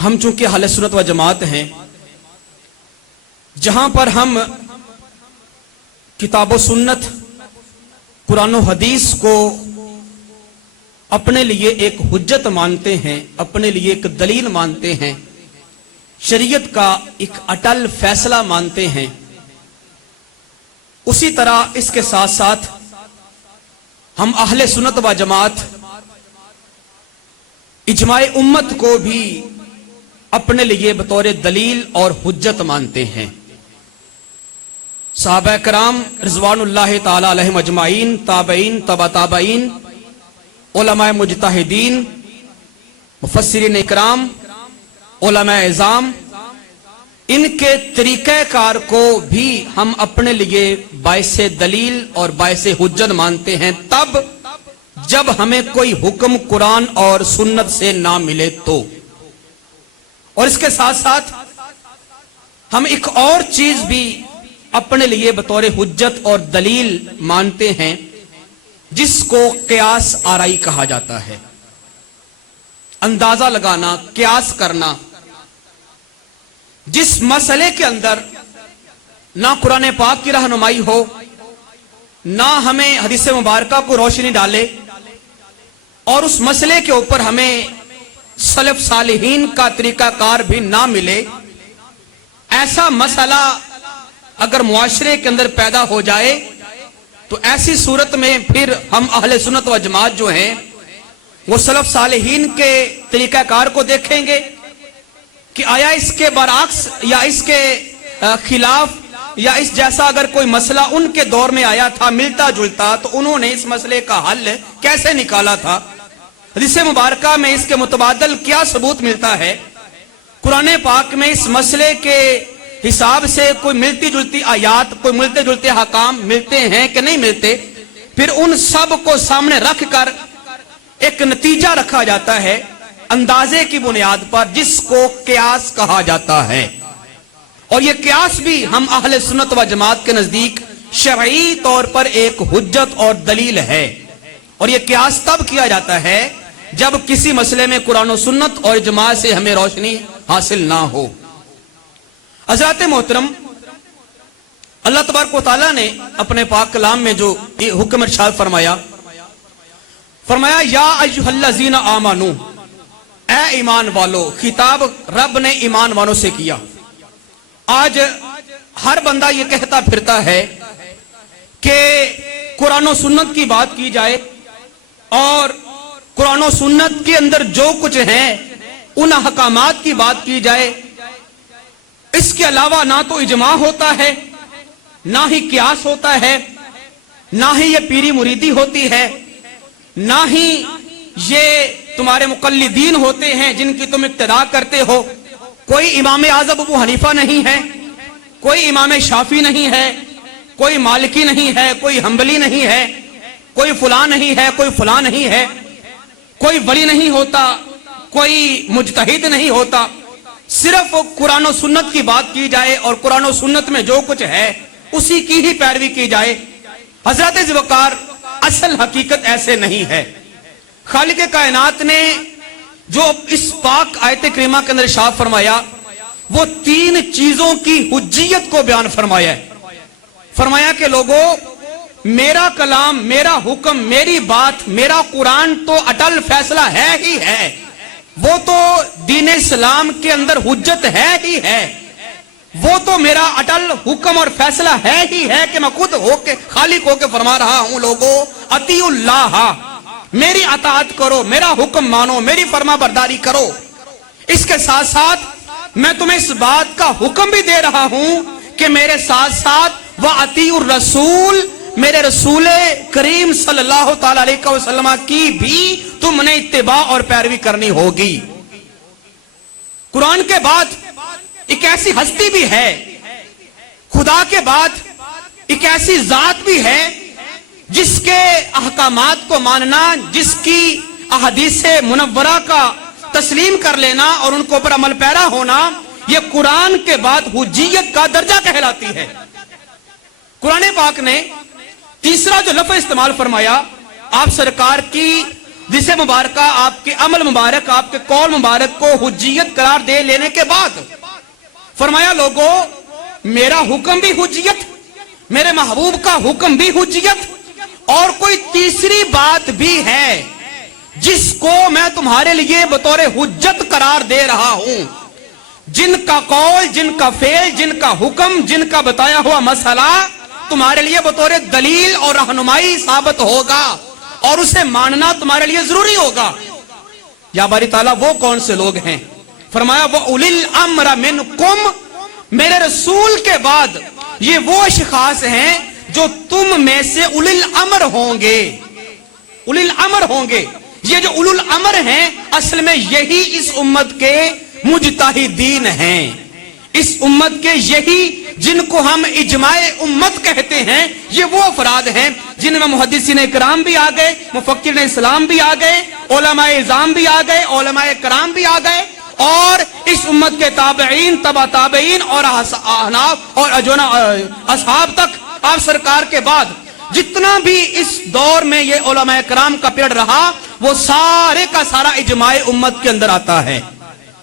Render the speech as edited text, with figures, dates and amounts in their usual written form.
ہم چونکہ اہل سنت و جماعت ہیں، جہاں پر ہم کتاب و سنت، قرآن و حدیث کو اپنے لیے ایک حجت مانتے ہیں، اپنے لیے ایک دلیل مانتے ہیں، شریعت کا ایک اٹل فیصلہ مانتے ہیں، اسی طرح اس کے ساتھ ساتھ ہم اہل سنت و جماعت اجماع امت کو بھی اپنے لیے بطور دلیل اور حجت مانتے ہیں۔ صحابہ کرام رضوان اللہ تعالی علیہم اجمعین، تابعین، تبع تابعین، علماء مجتہدین، مفسرین اکرام، علماء اعظام، ان کے طریقہ کار کو بھی ہم اپنے لیے باعث دلیل اور باعث حجت مانتے ہیں، تب جب ہمیں کوئی حکم قرآن اور سنت سے نہ ملے تو۔ اور اس کے ساتھ ساتھ ہم ایک اور چیز بھی اپنے لیے بطور حجت اور دلیل مانتے ہیں، جس کو قیاس آرائی کہا جاتا ہے۔ اندازہ لگانا، قیاس کرنا، جس مسئلے کے اندر نہ قرآن پاک کی رہنمائی ہو، نہ ہمیں حدیث مبارکہ کو روشنی ڈالے، اور اس مسئلے کے اوپر ہمیں سلف صالحین کا طریقہ کار بھی نہ ملے، ایسا مسئلہ اگر معاشرے کے اندر پیدا ہو جائے تو ایسی صورت میں پھر ہم اہل سنت و جماعت جو ہیں وہ سلف صالحین کے طریقہ کار کو دیکھیں گے کہ آیا اس کے برعکس یا اس کے خلاف یا اس جیسا اگر کوئی مسئلہ ان کے دور میں آیا تھا ملتا جلتا تو انہوں نے اس مسئلے کا حل کیسے نکالا تھا، حدیث مبارکہ میں اس کے متبادل کیا ثبوت ملتا ہے، قرآن پاک میں اس مسئلے کے حساب سے کوئی ملتی جلتی آیات، کوئی ملتے جلتے حکام ملتے ہیں کہ نہیں ملتے، پھر ان سب کو سامنے رکھ کر ایک نتیجہ رکھا جاتا ہے اندازے کی بنیاد پر، جس کو قیاس کہا جاتا ہے۔ اور یہ قیاس بھی ہم اہل سنت و جماعت کے نزدیک شرعی طور پر ایک حجت اور دلیل ہے، اور یہ قیاس تب کیا جاتا ہے جب کسی مسئلے میں قرآن و سنت اور اجماع سے ہمیں روشنی حاصل نہ ہو۔ حضرات محترم، اللہ تبارک و تعالیٰ نے اپنے پاک کلام میں جو حکم ارشاد فرمایا یا ایھا الذین آمنو، اے ایمان والو، خطاب رب نے ایمان والوں سے کیا۔ آج ہر بندہ یہ کہتا پھرتا ہے کہ قرآن و سنت کی بات کی جائے اور قرآن و سنت کے اندر جو کچھ ہے ان احکامات کی بات کی جائے، اس کے علاوہ نہ تو اجماع ہوتا ہے، نہ ہی قیاس ہوتا ہے، نہ ہی یہ پیری مریدی ہوتی ہے، نہ ہی یہ تمہارے مقلدین ہوتے ہیں جن کی تم اقتداء کرتے ہو۔ کوئی امام اعظم ابو حنیفہ نہیں ہے، کوئی امام شافعی نہیں ہے، کوئی مالکی نہیں ہے، کوئی حنبلی نہیں ہے، کوئی فلاں نہیں ہے، کوئی فلاں نہیں ہے، کوئی ولی نہیں ہوتا، کوئی مجتہد نہیں ہوتا، صرف قرآن و سنت کی بات کی جائے اور قرآن و سنت میں جو کچھ ہے اسی کی ہی پیروی کی جائے۔ حضرت ذوالفقار، اصل حقیقت ایسے نہیں ہے۔ خالق کائنات نے جو اس پاک آیت کریمہ کے اندر ارشاد فرمایا وہ تین چیزوں کی حجیت کو بیان فرمایا ہے۔ فرمایا کہ لوگوں، میرا کلام، میرا حکم، میری بات، میرا قرآن تو اٹل فیصلہ ہے ہی ہے، وہ تو دین اسلام کے اندر حجت ہے ہی ہے، وہ تو میرا اٹل حکم اور فیصلہ ہے ہی ہے کہ میں خود ہو کے خالق ہو کے فرما رہا ہوں، لوگوں اطیعوا اللہ، میری اطاعت کرو، میرا حکم مانو، میری فرما برداری کرو۔ اس کے ساتھ ساتھ میں تمہیں اس بات کا حکم بھی دے رہا ہوں کہ میرے ساتھ ساتھ وَأَطِیعُوا الرَّسُولَ، میرے رسول کریم صلی اللہ تعالی علیہ وسلم کی بھی تم نے اتباع اور پیروی کرنی ہوگی۔ قرآن کے بعد ایک ایسی ہستی بھی ہے، خدا کے بعد ایک ایسی ذات بھی ہے جس کے احکامات کو ماننا، جس کی احادیث منورہ کا تسلیم کر لینا اور ان کو پر عمل پیرا ہونا، یہ قرآن کے بعد حجیت کا درجہ کہلاتی ہے۔ قرآن پاک نے تیسرا جو لفظ استعمال فرمایا، آپ سرکار کی حدیث مبارکہ آپ کے عمل مبارک آپ کے قول مبارک کو حجیت قرار دے لینے کے بعد فرمایا لوگوں میرا حکم بھی حجیت میرے محبوب کا حکم بھی حجیت اور کوئی تیسری بات بھی ہے جس کو میں تمہارے لیے بطور حجت قرار دے رہا ہوں جن کا قول جن کا فعل جن کا حکم جن کا بتایا ہوا مسئلہ تمہارے لیے بطور دلیل اور رہنمائی ثابت ہوگا اور اسے ماننا تمہارے لیے ضروری ہوگا یا باری تعالیٰ وہ کون سے لوگ ہیں فرمایا وہ اولی الامر منکم میرے رسول کے بعد یہ وہ اشخاص ہیں جو تم میں سے اولی الامر ہوں گے اولی الامر ہوں گے یہ جو اولی الامر ہیں اصل میں یہی اس امت کے مجتہدین ہیں اس امت کے یہی جن کو ہم اجماع امت کہتے ہیں یہ وہ افراد ہیں جن میں محدثین اکرام بھی آ گئے مفکرین اسلام بھی آ گئے علماء اعظام بھی آ گئے علماء کرام بھی آ گئے اور اس امت کے تابعین تبع تابعین اور احناف اور اصحاب تک آپ سرکار کے بعد جتنا بھی اس دور میں یہ علماء کرام کا پیریڈ رہا وہ سارے کا سارا اجماع امت کے اندر آتا ہے